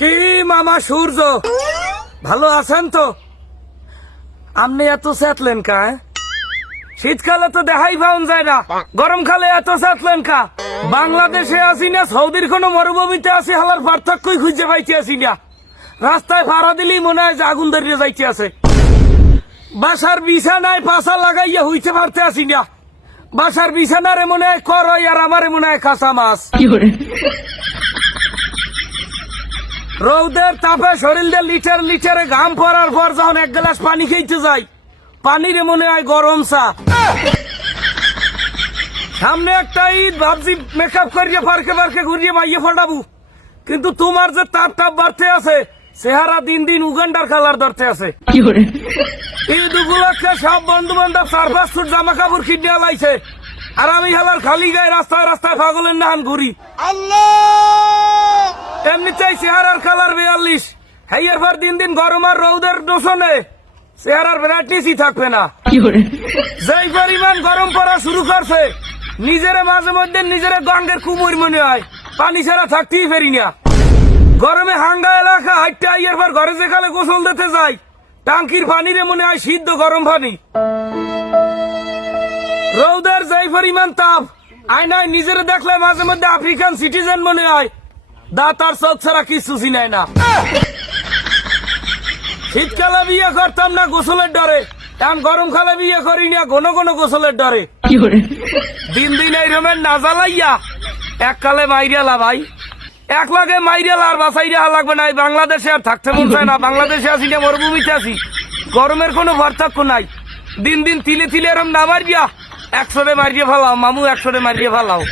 কি মামা সূর্য? ভালো আছেন তো? আপনি এত চেতলেন কা হ্যাঁ? শীতকালে তো দেখাই পাওয়া যায় না। গরমকালে এত চেতলেন কা। বাংলাদেশে আছি না, সৌদির কোন মরুভূমিতে আছি, হালার পার্থক্যই খুঁজে পাইতে আছি না। রাস্তায় ভাড়া দিলেই মনে হয় যে আগুন ধরিয়ে যাইতে আছে। বাসার বিছানায় পাশা লাগাইয়া হইতে পারতে আসি না। বাসার বিছানারে মনে হয় করই আর আমারে মনে হয় কাঁচা মাছ। রৌদের তাপে শরীর দিয়ে লিটার লিটারে ঘাম পড়ার পর যখন এক গ্লাস পানি খেতে যাই পানিরে মনে হয় গরম চা। সামনে একটা ঈদ ভাবছি মেকআপ করিয়ে পার্কে পার্কে ঘুরিয়ে মাইয়ে ফটাবো। কিন্তু তোমার যে তাপ তাপ বাড়তে আছে চেহারা দিন দিন উগান্ডার কালার ধরতে আছে। ঈদ উপলক্ষে সব বন্ধু বান্ধব চার পাঁচ ফুট জামা কাপড় কিনে লাইছে আর আমি হেলার খালি গায়ে রাস্তায় রাস্তায় পাগলের নাহান ঘুরি। এমনিতেই চেহারার কালার বিয়াল্লিশ। পর দিন দিন গরম আর রৌদের দোষণে চেহারার থাকবে না। যেই পরিমাণ গরম পড়া শুরু করছে নিজেরে মাঝে মধ্যে নিজেরে গঙ্গের কুমুর মনে হয়। পানি ছাড়া থাকতেই পারি না। গরমে হাঙ্গা এলাকা হাইটে আইয়ার পর ঘরে যেখানে গোসল দিতে যাই টাঙ্কির পানিরে মনে হয় সিদ্ধ গরম পানি। রৌদের যেই পরিমাণ তাপ আয়নায় নিজেরে দেখলে মাঝে মধ্যে আফ্রিকান সিটিজেন মনে হয়। দাঁত আর চোখ ছাড়া কিছু চিনায় না। শীতকালে বিয়ে করতাম না গোসলের ডরে। এখন গরমকালে বিয়ে করি না ঘন ঘন গোসলের ডরে। দিন দিন এই রমের না জ্বালাইয়া এককালে মাইরিয়ালা ভাই। এক লাগে মাইরিয়ালা আর বাসাইরা লাগবে না এই বাংলাদেশে আর থাকতে মন চায় না। বাংলাদেশে আছি না মরুভূমিতে আছি। গরমের কোনো পার্থক্য নাই। দিন দিন তিলে তিলে এরম না মারিয়া একশোরে মারিয়ে ফেলাও মামু একশোরে মারিয়ে ফেলাও।